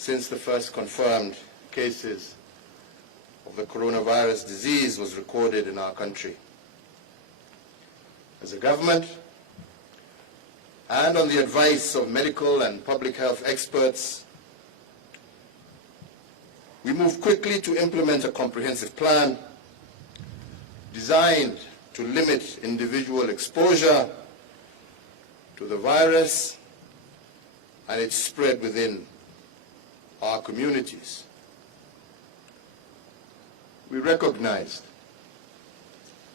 since the first confirmed cases of the coronavirus disease was recorded in our country. As a government, and on the advice of medical and public health experts, we moved quickly to implement a comprehensive plan designed to limit individual exposure to the virus and its spread within our communities. We recognized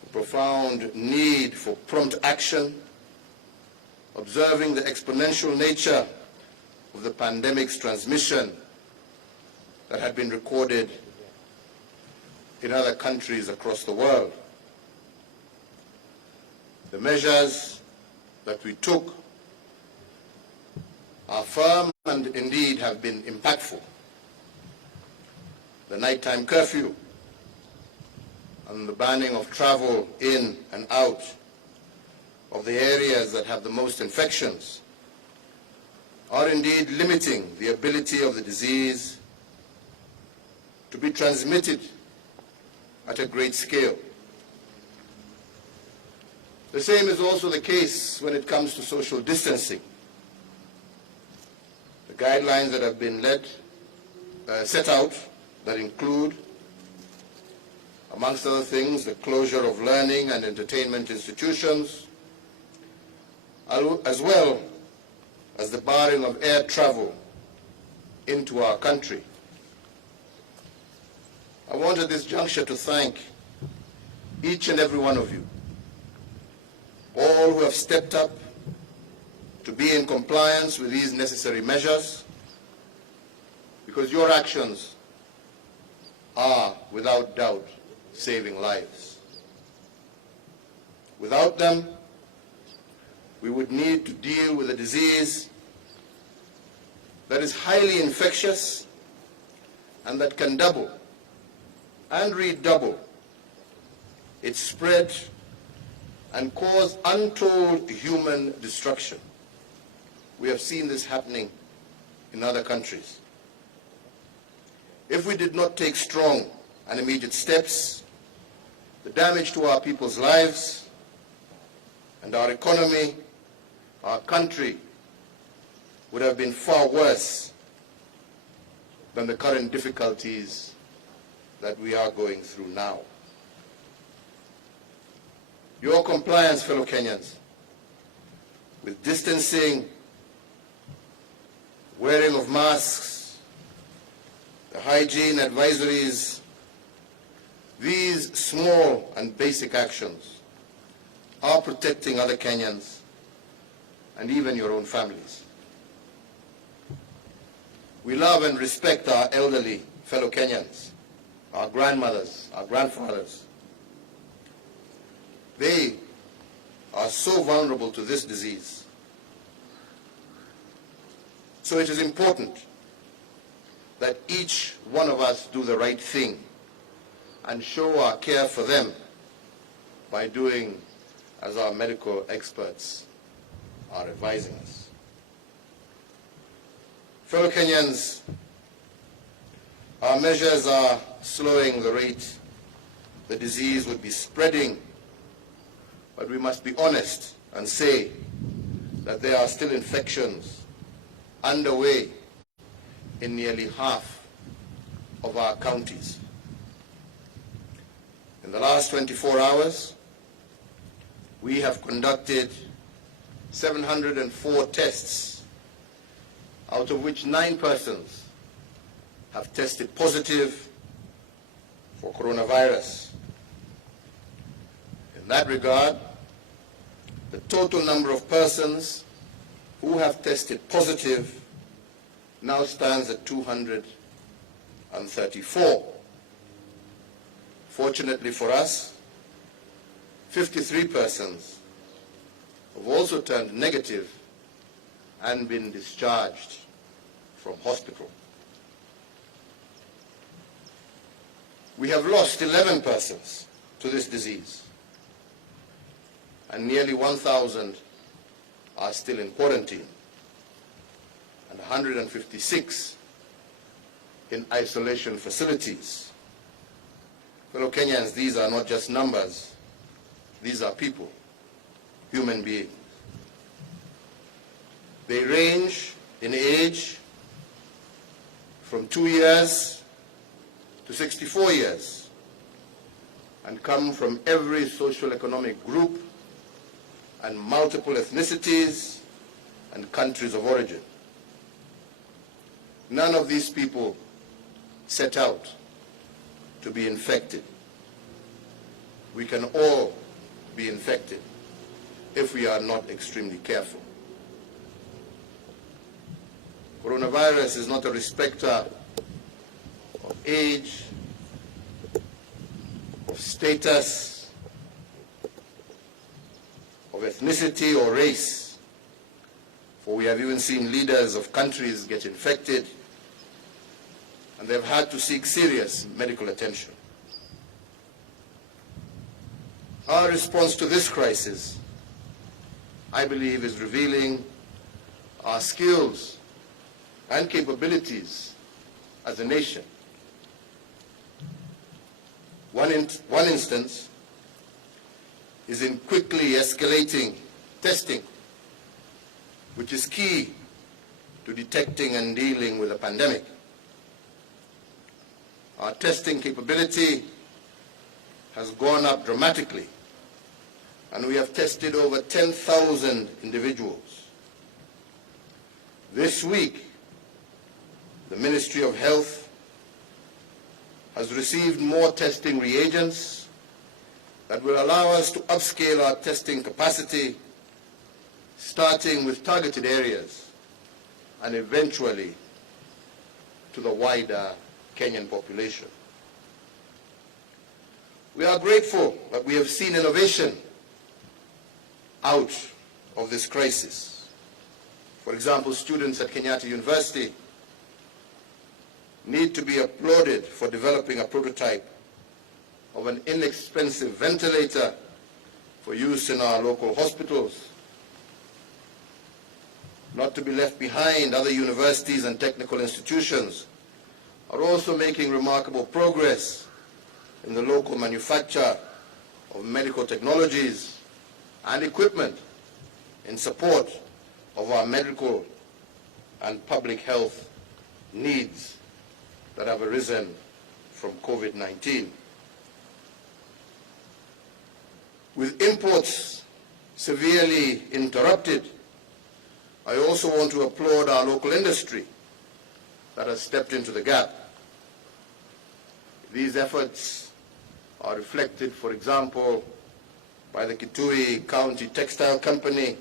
the profound need for prompt action, observing the exponential nature of the pandemic's transmission that had been recorded in other countries across the world. The measures that we took are firm and indeed have been impactful. The nighttime curfew and the banning of travel in and out of the areas that have the most infections are indeed limiting the ability of the disease to be transmitted at a great scale. The same is also the case when it comes to social distancing. The guidelines that have been set out that include, amongst other things, the closure of learning and entertainment institutions, as well as the barring of air travel into our country. I want at this juncture to thank each and every one of you, all who have stepped up to be in compliance with these necessary measures, because your actions are, without doubt, saving lives. Without them, we would need to deal with a disease that is highly infectious and that can double and redouble its spread and cause untold human destruction. We have seen this happening in other countries. If we did not take strong and immediate steps, the damage to our people's lives and our economy, our country, would have been far worse than the current difficulties that we are going through now. Your compliance, fellow Kenyans, with distancing, wearing of masks, the hygiene advisories, these small and basic actions are protecting other Kenyans and even your own families. We love and respect our elderly fellow Kenyans, our grandmothers, our grandfathers. They are so vulnerable to this disease. So it is important that each one of us do the right thing and show our care for them by doing as our medical experts are advising us. Fellow Kenyans, our measures are slowing the rate the disease would be spreading, but we must be honest and say that there are still infections underway in nearly half of our counties. In the last 24 hours, we have conducted 704 tests, out of which 9 persons have tested positive for coronavirus. In that regard, the total number of persons who have tested positive now stands at 234. Fortunately for us, 53 persons have also turned negative and been discharged from hospital. We have lost 11 persons to this disease, and nearly 1,000 are still in quarantine, and 156 in isolation facilities. Fellow Kenyans, these are not just numbers. These are people, human beings. They range in age from 2 years to 64 years and come from every socio-economic group and multiple ethnicities and countries of origin. None of these people set out to be infected. We can all be infected if we are not extremely careful. Coronavirus is not a respecter of age, of status, of ethnicity or race. For we have even seen leaders of countries get infected and they've had to seek serious medical attention. Our response to this crisis, I believe, is revealing our skills and capabilities as a nation. One instance is in quickly escalating testing, which is key to detecting and dealing with a pandemic. Our testing capability has gone up dramatically, and we have tested over 10,000 individuals. This week, the Ministry of Health has received more testing reagents that will allow us to upscale our testing capacity, starting with targeted areas and eventually to the wider Kenyan population. We are grateful that we have seen innovation out of this crisis. For example, students at Kenyatta University need to be applauded for developing a prototype of an inexpensive ventilator for use in our local hospitals. Not to be left behind, other universities and technical institutions are also making remarkable progress in the local manufacture of medical technologies and equipment in support of our medical and public health needs that have arisen from COVID-19. With imports severely interrupted, I also want to applaud our local industry that has stepped into the gap. These efforts are reflected, for example, by the Kitui County Textile Company,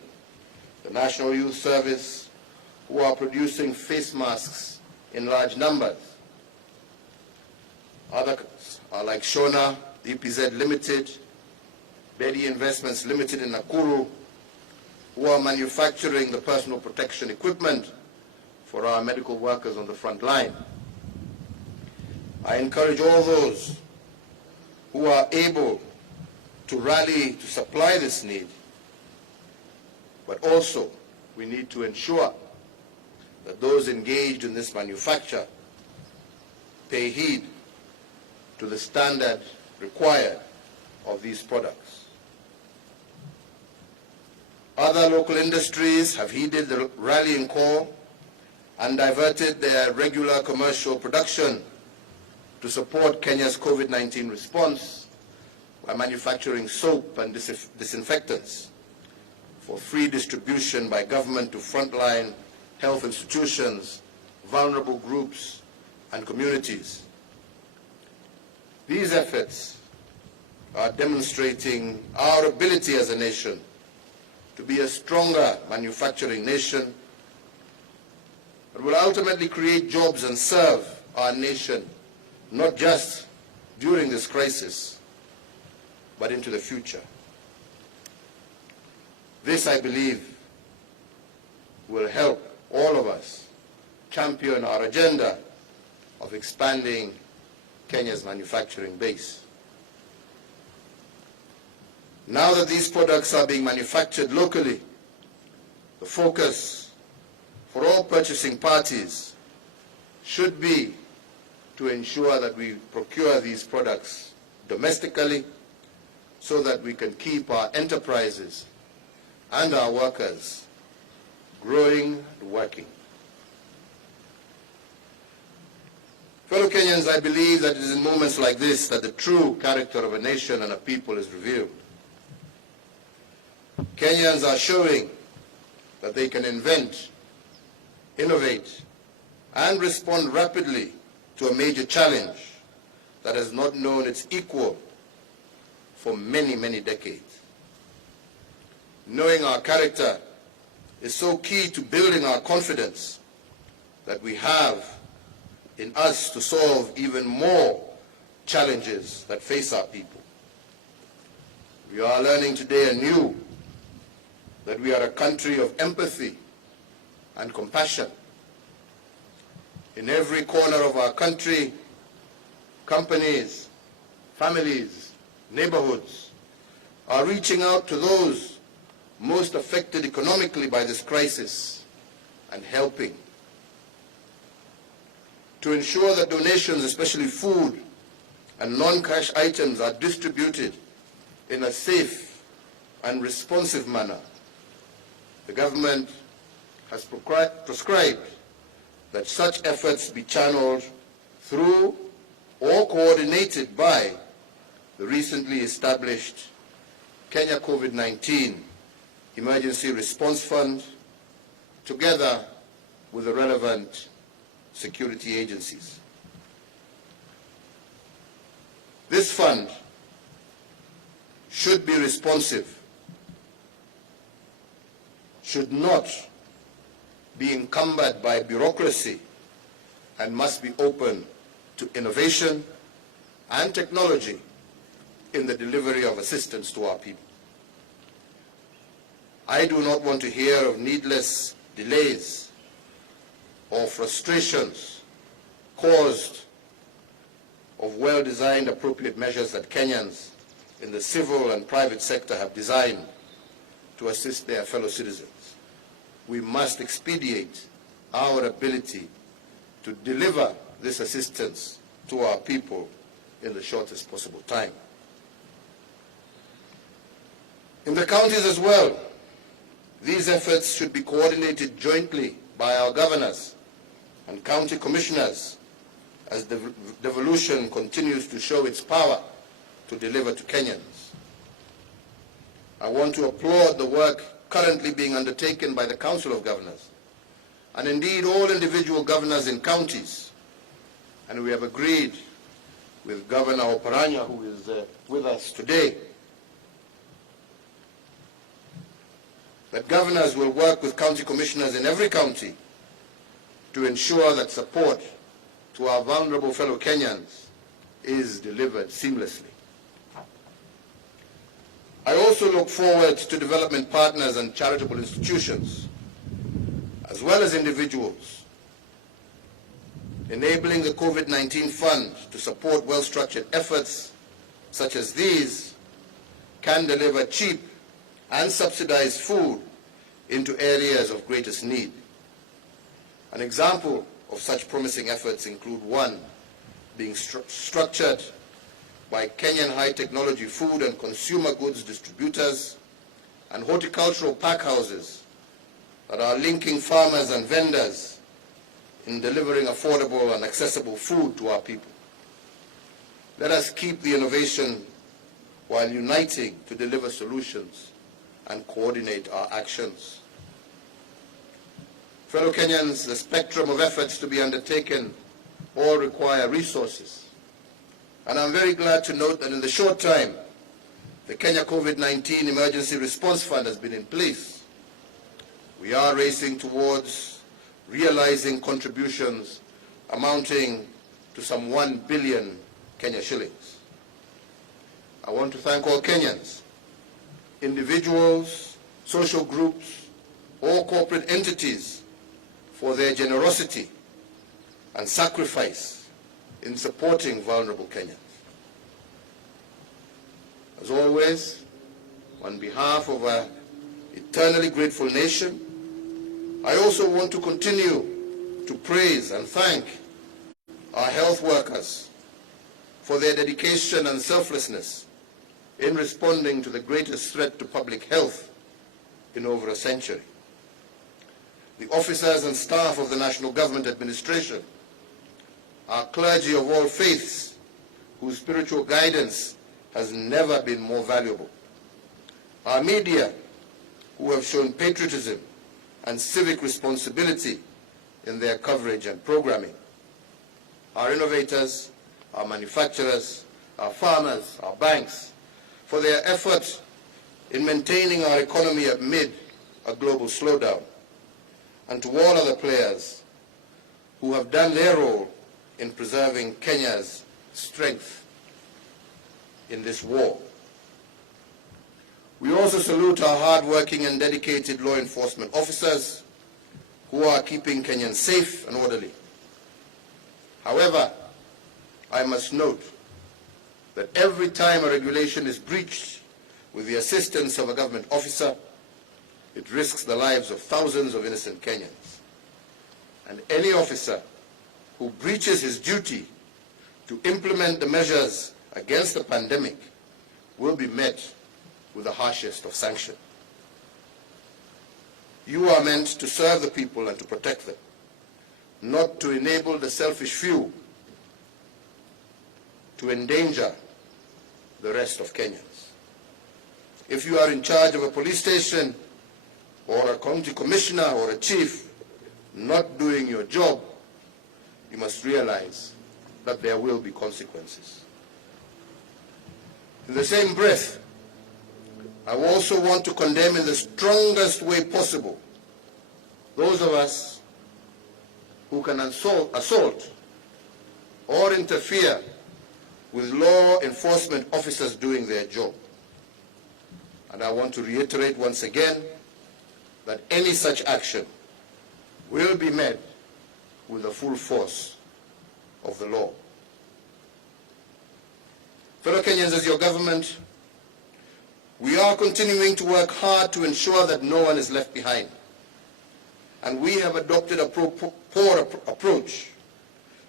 the National Youth Service, who are producing face masks in large numbers. Others are like Shona, EPZ Limited, Betty Investments Limited in Nakuru, who are manufacturing the personal protection equipment for our medical workers on the front line. I encourage all those who are able to rally to supply this need, but also we need to ensure that those engaged in this manufacture pay heed to the standard required of these products. Other local industries have heeded the rallying call and diverted their regular commercial production to support Kenya's COVID-19 response by manufacturing soap and disinfectants for free distribution by government to frontline health institutions, vulnerable groups, and communities. These efforts are demonstrating our ability as a nation to be a stronger manufacturing nation that will ultimately create jobs and serve our nation, not just during this crisis, but into the future. This, I believe, will help all of us champion our agenda of expanding Kenya's manufacturing base. Now that these products are being manufactured locally, the focus for all purchasing parties should be to ensure that we procure these products domestically so that we can keep our enterprises and our workers growing and working. Fellow Kenyans, I believe that it is in moments like this that the true character of a nation and a people is revealed. Kenyans are showing that they can invent, innovate, and respond rapidly to a major challenge that has not known its equal for many, many decades. Knowing our character is so key to building our confidence that we have in us to solve even more challenges that face our people. We are learning today anew that we are a country of empathy and compassion. In every corner of our country, companies, families, neighborhoods are reaching out to those most affected economically by this crisis and helping. To ensure that donations, especially food and non-cash items, are distributed in a safe and responsive manner, the government has prescribed that such efforts be channeled through or coordinated by the recently established Kenya COVID-19 Emergency Response Fund, together with the relevant security agencies. This fund should be responsive, should not be encumbered by bureaucracy, and must be open to innovation and technology in the delivery of assistance to our people. I do not want to hear of needless delays or frustrations caused of well-designed appropriate measures that Kenyans in the civil and private sector have designed to assist their fellow citizens. We must expedite our ability to deliver this assistance to our people in the shortest possible time. In the counties as well, these efforts should be coordinated jointly by our governors and county commissioners as the devolution continues to show its power to deliver to Kenyans. I want to applaud the work currently being undertaken by the Council of Governors, and indeed all individual governors in counties. And we have agreed with Governor Oparanya, who is with us today, that governors will work with county commissioners in every county to ensure that support to our vulnerable fellow Kenyans is delivered seamlessly. I also look forward to development partners and charitable institutions, as well as individuals, enabling the COVID-19 Fund to support well-structured efforts such as these can deliver cheap and subsidized food into areas of greatest need. An example of such promising efforts include one being structured by Kenyan high technology food and consumer goods distributors and horticultural packhouses that are linking farmers and vendors in delivering affordable and accessible food to our people. Let us keep the innovation while uniting to deliver solutions and coordinate our actions. Fellow Kenyans, the spectrum of efforts to be undertaken all require resources. And I'm very glad to note that in the short time, the Kenya COVID-19 Emergency Response Fund has been in place. We are racing towards realizing contributions amounting to some 1 billion Kenya shillings. I want to thank all Kenyans, individuals, social groups, or corporate entities for their generosity and sacrifice in supporting vulnerable Kenyans. As always, on behalf of our eternally grateful nation, I also want to continue to praise and thank our health workers for their dedication and selflessness in responding to the greatest threat to public health in over a century. The officers and staff of the National Government Administration, our clergy of all faiths, whose spiritual guidance has never been more valuable, our media, who have shown patriotism and civic responsibility in their coverage and programming, our innovators, our manufacturers, our farmers, our banks, for their efforts in maintaining our economy amid a global slowdown, and to all other players who have done their role in preserving Kenya's strength in this war. We also salute our hard-working and dedicated law enforcement officers who are keeping Kenyans safe and orderly. However, I must note that every time a regulation is breached with the assistance of a government officer, it risks the lives of thousands of innocent Kenyans. And any officer who breaches his duty to implement the measures against the pandemic will be met with the harshest of sanctions. You are meant to serve the people and to protect them, not to enable the selfish few to endanger the rest of Kenyans. If you are in charge of a police station or a county commissioner or a chief not doing your job, you must realize that there will be consequences. In the same breath, I also want to condemn in the strongest way possible those of us who can assault or interfere with law enforcement officers doing their job. And I want to reiterate once again that any such action will be met with the full force of the law. Fellow Kenyans, as your government, we are continuing to work hard to ensure that no one is left behind. And we have adopted a poor approach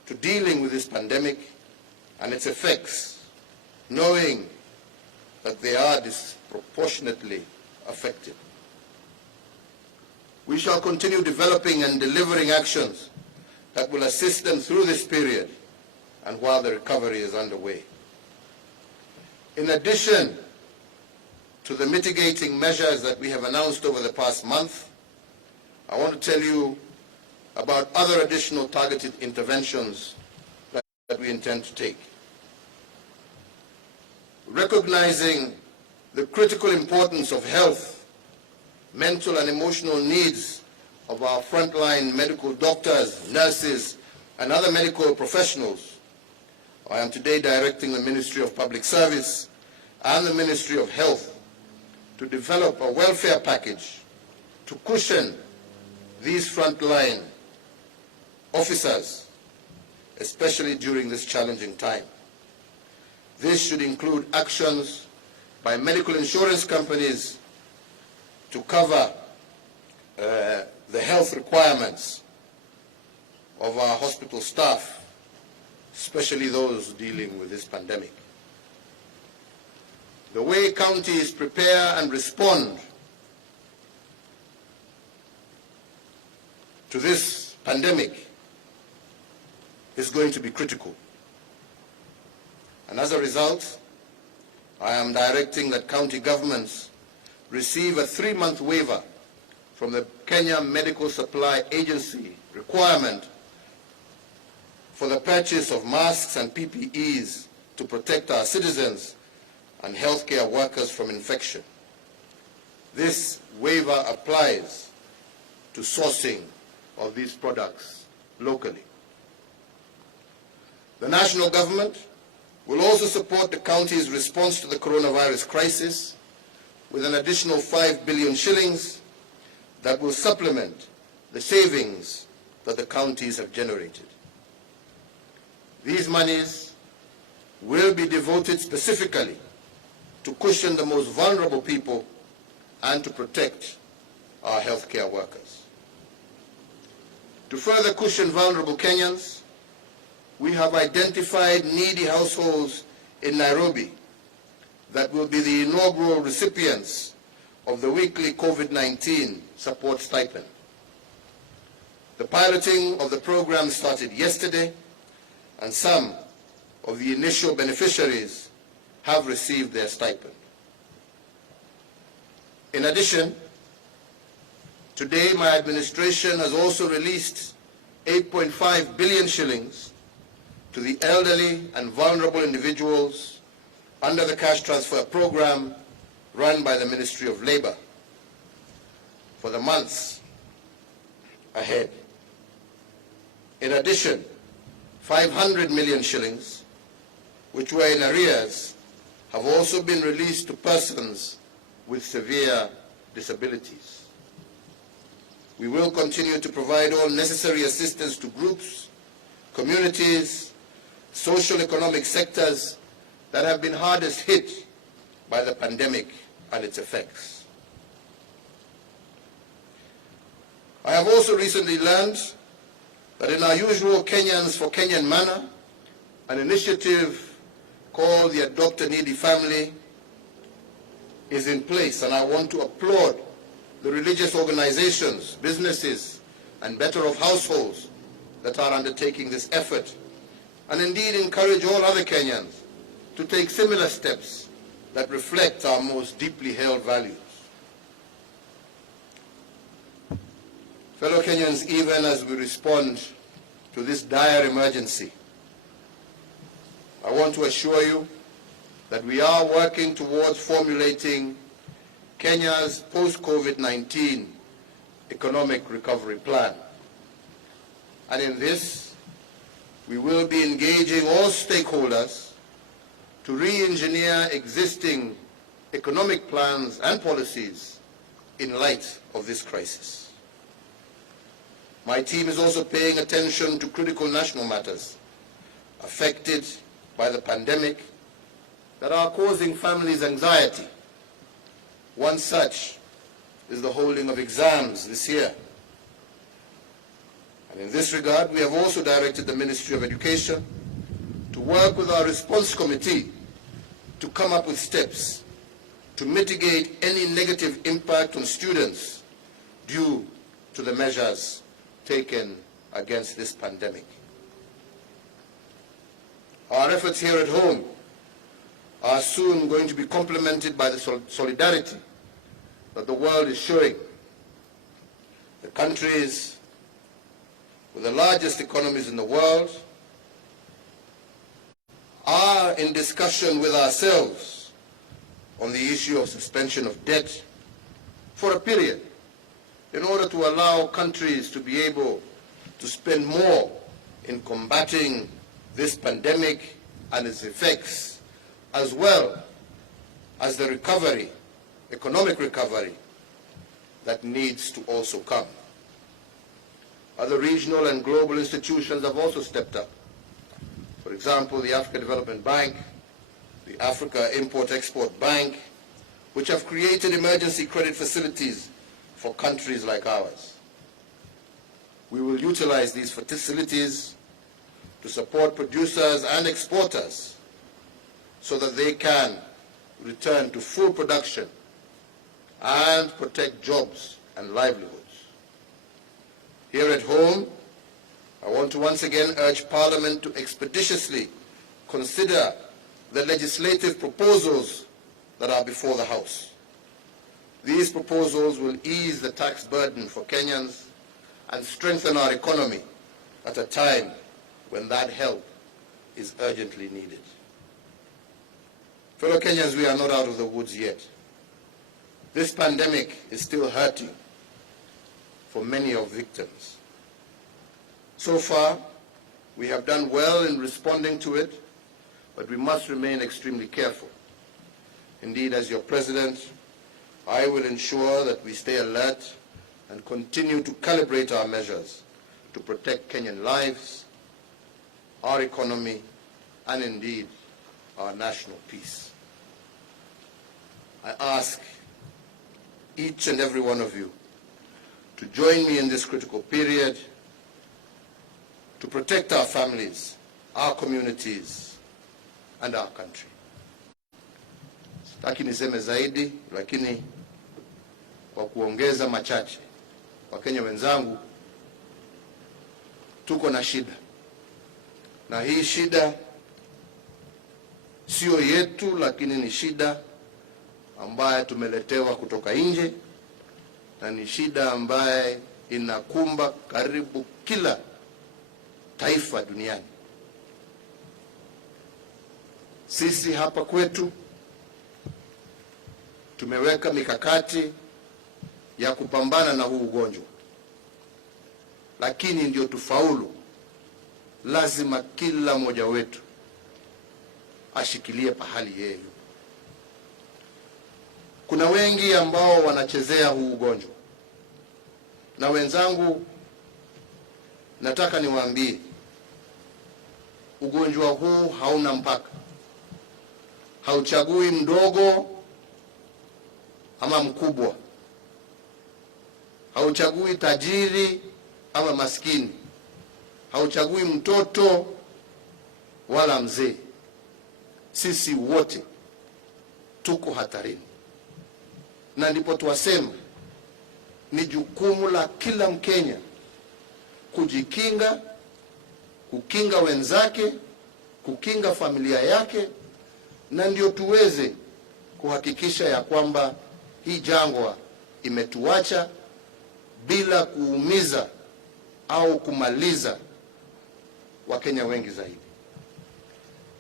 to dealing with this pandemic and its effects, knowing that they are disproportionately affected. We shall continue developing and delivering actions that will assist them through this period and while the recovery is underway. In addition to the mitigating measures that we have announced over the past month, I want to tell you about other additional targeted interventions that we intend to take. Recognizing the critical importance of health, mental and emotional needs of our frontline medical doctors, nurses, and other medical professionals, I am today directing the Ministry of Public Service and the Ministry of Health to develop a welfare package to cushion these frontline officers, especially during this challenging time. This should include actions by medical insurance companies to cover the health requirements of our hospital staff, especially those dealing with this pandemic. The way counties prepare and respond to this pandemic is going to be critical. And as a result, I am directing that county governments receive a 3-month waiver from the Kenya Medical Supply Agency requirement for the purchase of masks and PPEs to protect our citizens and healthcare workers from infection. This waiver applies to sourcing of these products locally. The national government will also support the county's response to the coronavirus crisis with an additional 5 billion shillings that will supplement the savings that the counties have generated. These monies will be devoted specifically to cushion the most vulnerable people and to protect our healthcare workers. To further cushion vulnerable Kenyans, we have identified needy households in Nairobi that will be the inaugural recipients of the weekly COVID-19 support stipend. The piloting of the program started yesterday, and some of the initial beneficiaries have received their stipend. In addition, today my administration has also released 8.5 billion shillings to the elderly and vulnerable individuals under the cash transfer program run by the Ministry of Labour for the months ahead. In addition, 500 million shillings, which were in arrears, have also been released to persons with severe disabilities. We will continue to provide all necessary assistance to groups, communities, social economic sectors that have been hardest hit by the pandemic and its effects. I have also recently learned that in our usual Kenyans for Kenyan manner, an initiative called the Adopt a Needy Family is in place, and I want to applaud the religious organizations, businesses, and better off households that are undertaking this effort, and indeed encourage all other Kenyans to take similar steps that reflect our most deeply held values. Fellow Kenyans, even as we respond to this dire emergency, I want to assure you that we are working towards formulating Kenya's post-COVID-19 economic recovery plan. And in this, we will be engaging all stakeholders to re-engineer existing economic plans and policies in light of this crisis. My team is also paying attention to critical national matters affected by the pandemic that are causing families anxiety. One such is the holding of exams this year. And in this regard, we have also directed the Ministry of Education to work with our response committee to come up with steps to mitigate any negative impact on students due to the measures taken against this pandemic. Our efforts here at home are soon going to be complemented by the solidarity that the world is showing. The countries with the largest economies in the world are in discussion with ourselves on the issue of suspension of debt for a period in order to allow countries to be able to spend more in combating this pandemic and its effects, as well as the recovery, economic recovery, that needs to also come. Other regional and global institutions have also stepped up. For example, the Africa Development Bank, the Africa Import-Export Bank, which have created emergency credit facilities for countries like ours. We will utilize these facilities to support producers and exporters so that they can return to full production and protect jobs and livelihoods. Here at home, I want to once again urge Parliament to expeditiously consider the legislative proposals that are before the House. These proposals will ease the tax burden for Kenyans and strengthen our economy at a time when that help is urgently needed. Fellow Kenyans, we are not out of the woods yet. This pandemic is still hurting for many of victims. So far, we have done well in responding to it, but we must remain extremely careful. Indeed, as your President, I will ensure that we stay alert and continue to calibrate our measures to protect Kenyan lives, our economy, and indeed our national peace. I ask each and every one of you to join me in this critical period to protect our families our communities and our country. Sitaki niseme zaidi, lakini kwa kuongeza machache, Wakenya wenzangu, tuko na shida, na hii shida sio yetu, lakini ni shida ambaye tumeletewa kutoka nje, na ni shida ambaye inakumba karibu kila taifa duniani. Sisi hapa kwetu tumeweka mikakati ya kupambana na huu ugonjwa, lakini ndio tufaulu, lazima kila mmoja wetu ashikilie pahali yeye. Kuna wengi ambao wanachezea huu ugonjwa, na wenzangu, nataka niwaambie, ugonjwa huu hauna mpaka, hauchagui mdogo ama mkubwa, hauchagui tajiri ama maskini, hauchagui mtoto wala mzee. Sisi wote tuko hatarini, na ndipo tuwasema ni jukumu la kila Mkenya kujikinga, kukinga wenzake, kukinga familia yake, na ndio tuweze kuhakikisha ya kwamba hii jangwa imetuacha bila kuumiza au kumaliza Wakenya wengi zaidi.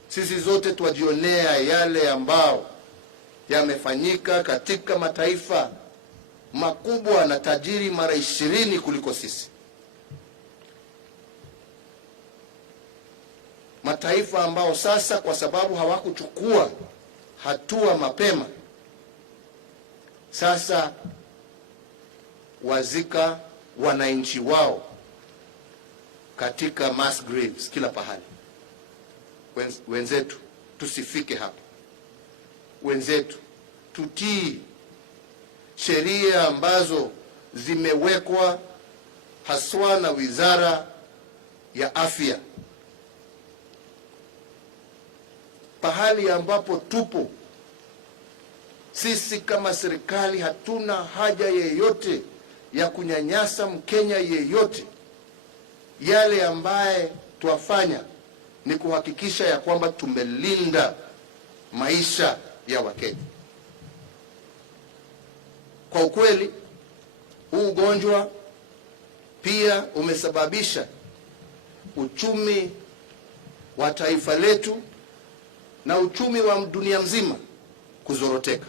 Sisi zote twajionea yale ambao yamefanyika katika mataifa makubwa na tajiri mara 20 kuliko sisi. Mataifa ambao sasa kwa sababu hawakuchukua hatua mapema, sasa wazika wananchi wao katika mass graves kila pahali. Wenzetu, tusifike hapa. Wenzetu, tutii sheria ambazo zimewekwa haswa na Wizara ya Afya. Pahali ambapo tupo sisi kama serikali, hatuna haja yeyote ya kunyanyasa Mkenya yeyote. Yale ambaye tuwafanya ni kuhakikisha ya kwamba tumelinda maisha ya Wakenya. Kwa ukweli, huu ugonjwa pia umesababisha uchumi wa taifa letu na uchumi wa dunia mzima kuzoroteka.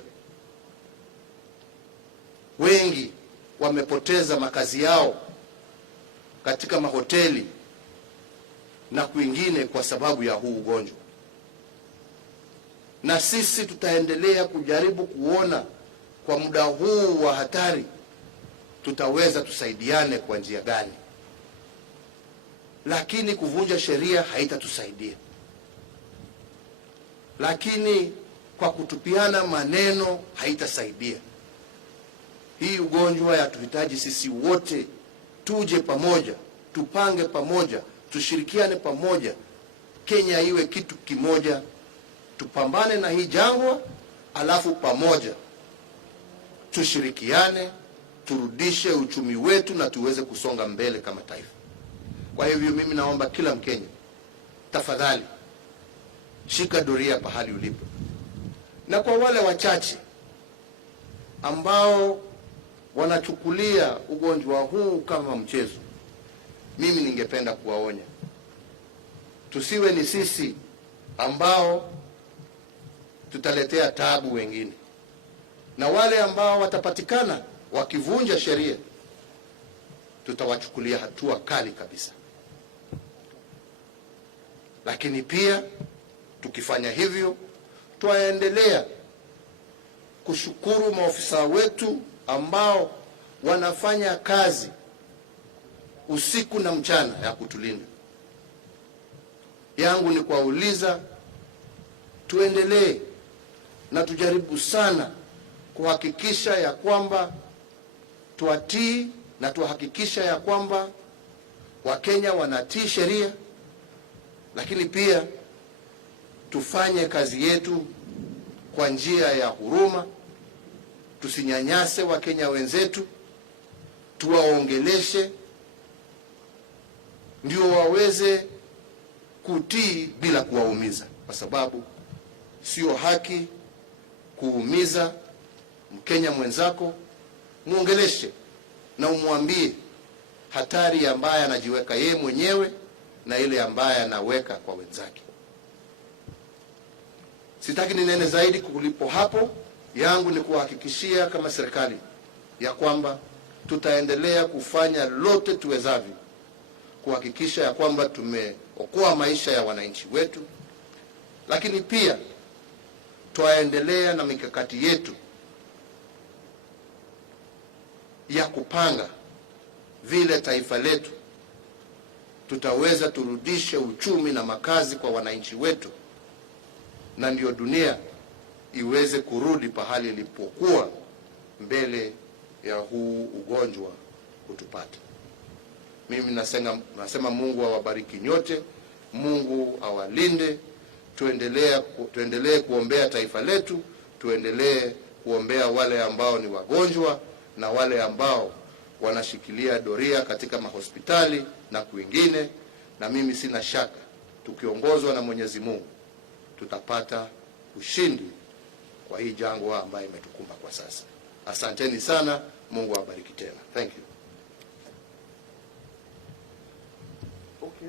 Wengi wamepoteza makazi yao katika mahoteli na kwingine kwa sababu ya huu ugonjwa. Na sisi tutaendelea kujaribu kuona kwa muda huu wa hatari tutaweza tusaidiane kwa njia gani, lakini kuvunja sheria haitatusaidia. Lakini kwa kutupiana maneno haitasaidia. Hii ugonjwa yatuhitaji sisi wote tuje pamoja, tupange pamoja, tushirikiane pamoja, Kenya iwe kitu kimoja, tupambane na hii jangwa, alafu pamoja tushirikiane, turudishe uchumi wetu na tuweze kusonga mbele kama taifa. Kwa hivyo mimi naomba kila Mkenya, tafadhali shika doria pahali ulipo. Na kwa wale wachache ambao wanachukulia ugonjwa huu kama mchezo, mimi ningependa kuwaonya, tusiwe ni sisi ambao tutaletea taabu wengine. Na wale ambao watapatikana wakivunja sheria, tutawachukulia hatua kali kabisa. Lakini pia tukifanya hivyo, twaendelea kushukuru maofisa wetu ambao wanafanya kazi usiku na mchana ya kutulinda. Yangu ni kuwauliza tuendelee na tujaribu sana kuhakikisha ya kwamba tuatii na tuhakikisha ya kwamba Wakenya wanatii sheria, lakini pia tufanye kazi yetu kwa njia ya huruma. Tusinyanyase Wakenya wenzetu, tuwaongeleshe ndio waweze kutii bila kuwaumiza, kwa sababu sio haki kuumiza Mkenya mwenzako. Muongeleshe na umwambie hatari ambaye anajiweka yeye mwenyewe na ile ambaye anaweka kwa wenzake. Sitaki ninene zaidi kulipo hapo. Yangu ni kuhakikishia kama serikali ya kwamba tutaendelea kufanya lote tuwezavyo kuhakikisha ya kwamba tumeokoa maisha ya wananchi wetu, lakini pia twaendelea na mikakati yetu ya kupanga vile taifa letu tutaweza turudishe uchumi na makazi kwa wananchi wetu, na ndio dunia iweze kurudi pahali ilipokuwa mbele ya huu ugonjwa kutupata. Mimi nasema Mungu awabariki nyote, Mungu awalinde. Tuendelee kuombea taifa letu, tuendelee kuombea wale ambao ni wagonjwa na wale ambao wanashikilia doria katika mahospitali na kwingine, na mimi sina shaka tukiongozwa na Mwenyezi Mungu tutapata ushindi kwa hii jangwa ambayo imetukumba kwa sasa. Asanteni sana, Mungu awabariki tena. Thank you. Okay.